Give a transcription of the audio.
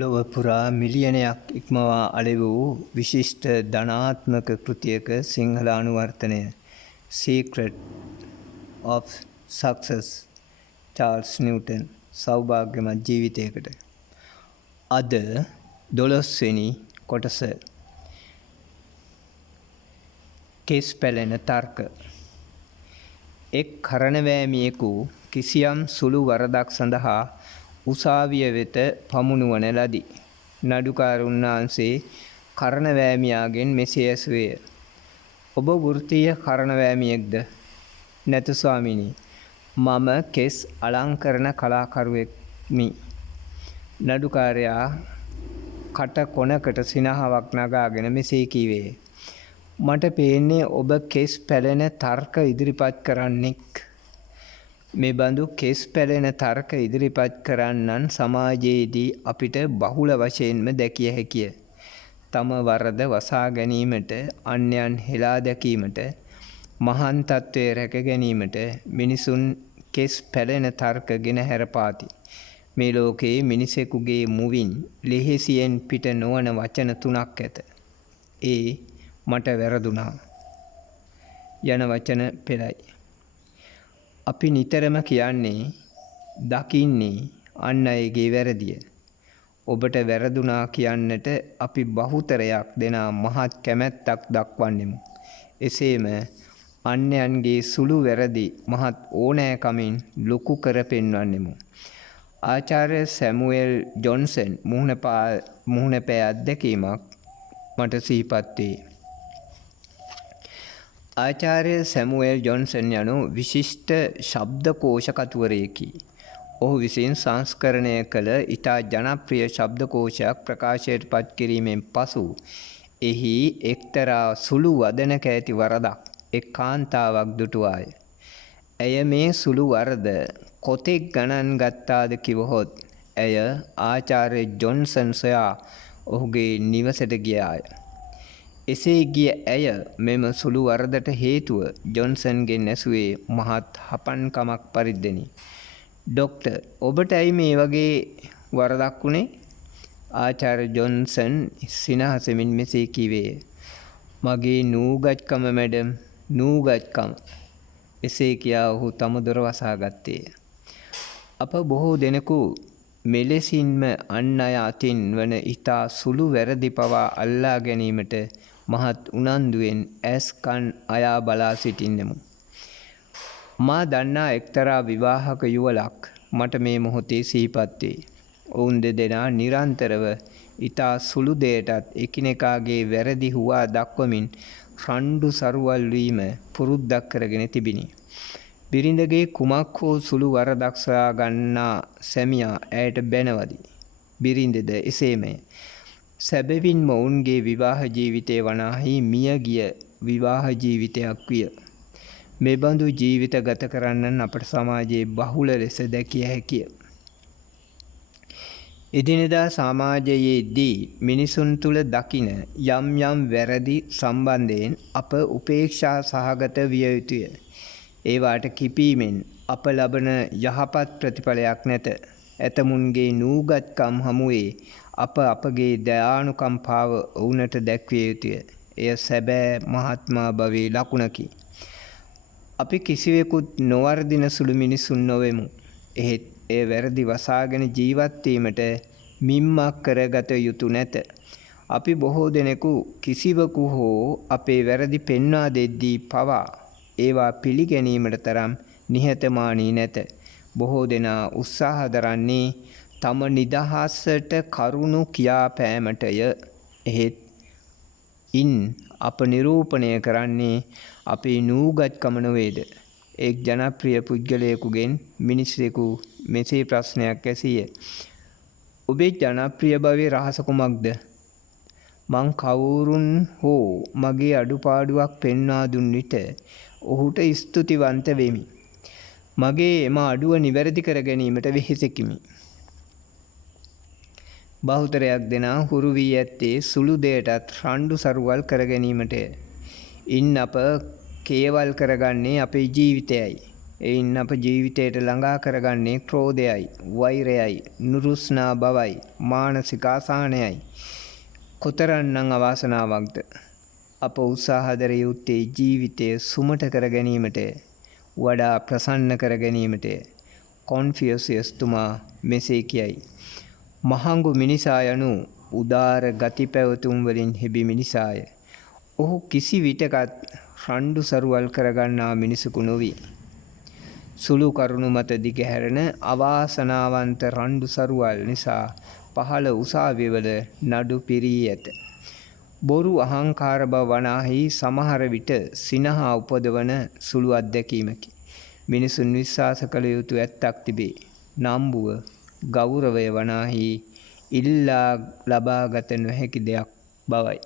ලොව පුරා මිලියනයක් ඉක්මවා අලෙවි වූ විශිෂ්ට ධනාත්මක කෘතියක සිංහල අනුවර්තනය Secret of Success Charles Newton සෞභාග්‍යමත් ජීවිතයකට. අද 12 වෙනි කොටස කෙස් පැලෙන තර්ක. එක් කරණවෑමියෙකු කිසියම් සුළු වරදක් සඳහා උසාවිය වෙත පමුණුවන ලදී. නඩුකාරුන් වහන්සේ කරණවෑමියාගෙන් මෙසේ ඇසුවේය. ඔබ වෘත්තීය කරණවෑමියෙක්ද? නැත ස්වාමිනී. මම කෙස් අලංකරණ කලාකරුවෙක්මි. නඩුකාරයා කට කොනකට සිනහවක් නගාගෙන මෙසේ කීවේය. මට පේන්නේ ඔබ කෙස් පැලෙන තර්ක ඉදිරිපත් කරන්නෙක්. මෙබඳු කෙස් පැලෙන තර්ක ඉදිරිපත් කරන්නන් සමාජයේදී අපිට බහුල වශයෙන්ම දැකිය හැකිය. තම වරද වසා ගැනීමට, අන්‍යයන් හෙලා දැකීමට, මහාන් තත්ත්වයේ රැක ගැනීමට මිනිසුන් කෙස් පැලෙන තර්ක ගෙන හැරපාති. මේ ලෝකයේ මිනිසෙකුගේ මුවින් ලෙහෙසියෙන් පිට නොවන වචන තුනක් ඇත. ඒ මට වැරදුනා යන වචන පෙළයි. අපි නිතරම කියන්නේ, දකින්නේ අන් අයගේ වැරදිය. ඔබට වැරදුනා කියන්නට අපි බහුතරයක් දෙනා මහත් කැමැත්තක් දක්වන්නෙමු. එසේම අන්‍යයන්ගේ සුළු වැරදි මහත් ඕනෑකමින් ලොකු කර පෙන්වන්නෙමු. ආචාර්ය සැමුවෙල් ජොන්සන් මුහුණ පෑ අත්දැකීමක් මට සිහිපත් වේ. ආචාර්ය සැමුවෙල් ජොන්සන් යනු විශිෂ්ට ශබ්දකෝෂ කතුවරයෙකි. ඔහු විසින් සංස්කරණය කළ ඉතා ජනප්‍රිය ශබ්දකෝෂයක් ප්‍රකාශයට පත් කිරීමෙන් පසු එහි එක්තරා සුළු වදනක ඇති වරදක් එක් කාන්තාවක් දුටුවාය. ඇය මේ සුළු වරද කොතෙක් ගණන් ගත්තාද කිවහොත් ඇය ආචාර්ය ජොන්සන් සොයා ඔහුගේ නිවසට ගියාය. එසේ ගිය ඇය මෙම සුළු වරදට හේතුව ජොන්සන්ගෙන් ඇසුවේ මහත් හපන්කමක් පරිද්දෙනි. ඩොක්ටර්, ඔබට ඇයි මේ වගේ වරදක් වුණේ? ආචාර්ය ජොන්සන් සිනහසෙමින් මෙසේ කිවේය. මගේ නූගත්කම මැඩම්, නූගත්කම. එසේ කියා ඔහු තම දොර වසා ගත්තේය. අප බොහෝ දෙනෙකු මෙලෙසින්ම අන් අය අතින් වන ඉතා සුළු වැරදි පවා අල්ලා ගැනීමට මහත් උනන්දුවෙන් ඇස් කන් අයා බලා සිටින්නෙමු. මා දන්නා එක්තරා විවාහක යුවලක් මට මේ මොහොතේ සිහිපත් වේ. ඔවුන් දෙදෙනා නිරන්තරව ඉතා සුළු දෙයටත් එකිනෙකාගේ වැරදි හුවා දක්වමින් රණ්ඩු සරුවල් වීම පුරුද්දක් කරගෙන තිබිණි. බිරිඳගේ කුමක් හෝ සුළු වරදක් සොයා ගන්නා සැමියා ඇයට බැනවදී. බිරිඳද එසේමය. සැබවින්ම ඔවුන්ගේ විවාහ ජීවිතය වනාහි මියගිය විවාහ ජීවිතයක් විය. මෙබඳු ජීවිත ගත කරන්නන් අපට සමාජයේ බහුල ලෙස දැකිය හැකිය. එදිනෙදා සමාජයේදී මිනිසුන් තුළ දකින යම් යම් වැරදි සම්බන්ධයෙන් අප උපේක්ෂා සහගත විය යුතුය. ඒවාට කිපීමෙන් අප ලබන යහපත් ප්‍රතිඵලයක් නැත. ඇතමුන්ගේ නූගත්කම් හමුවේ අප අපගේ දයානුකම්පාව ඔවුනට දැක්විය යුතුය. එය සැබෑ මහත්මා භවයේ ලකුණකි. අපි කිසිවෙකුත් නොවර්දින සුළු මිනිසුන් නොවෙමු. එහෙත් එය වැරදි වසාගෙන ජීවත්වීමට මිම්මක් කරගත යුතු නැත. අපි බොහෝ දෙනෙකු කිසිවකු හෝ අපේ වැරදි පෙන්වා දෙද්දී පවා ඒවා පිළිගැනීමට තරම් නිහතමානී නැත. බොහෝ දෙනා උත්සාහ දරන්නේ තම නිදහසට කරුණු කියා පෑමටය. එහෙත් ඉන් අප නිරූපණය කරන්නේ අපේ නූගත්කම නොවේද? එක් ජනප්‍රිය පුද්ගලයෙකුගෙන් මිනිසෙකු මෙසේ ප්‍රශ්නයක් ඇසීය. ඔබේ ජනප්‍රිය භවයේ රහස කුමක්ද? මං කවුරුන් හෝ මගේ අඩුපාඩුවක් පෙන්වා දුන් විට ඔහුට ස්තුතිවන්ත වෙමි. මගේ එම අඩුව නිවැරදි කර ගැනීමට වෙහෙසෙකිමි. බහුතරයක් දෙනා හුරු වී ඇත්තේ සුළු දෙයටත් රණ්ඩු සරුවල් කර ගැනීමටය. ඉන් අප කේවල් කරගන්නේ අපේ ජීවිතයයි. එයින් අප ජීවිතයට ළඟා කරගන්නේ ක්‍රෝධයයි, වෛරයයි, නුරුස්නා බවයි, මානසික අසහනයයි. කොතරම්නම් අවාසනාවක්ද. අප උත්සාහ දර යුත්තේ ජීවිතය සුමට කර ගැනීමට, වඩා ප්‍රසන්න කර ගැනීමට. කොන්ෆියසියස් තුමා මෙසේ කියයි. මහඟු මිනිසා යනු උදාර ගති පැවතුම් වලින් හෙබි මිනිසාය. ඔහු කිසි විටකත් රණ්ඩු සරුවල් කරගන්නා මිනිසකු නොවී. සුළු කරුණු මත දිගහැරෙන අවාසනාවන්ත රණ්ඩු සරුවල් නිසා පහළ උසාවිවල නඩු පිරී ඇත. බොරු අහංකාර බව වනාහි සමහර විට සිනහා උපදවන සුළු අත්දැකීමකි. මිනිසුන් විශ්වාස කළ යුතු ඇත්තක් තිබේ. නම්බුව, ගෞරවය වනාහි ඉල්ලා ලබාගත නොහැකි දෙයක් බවයි.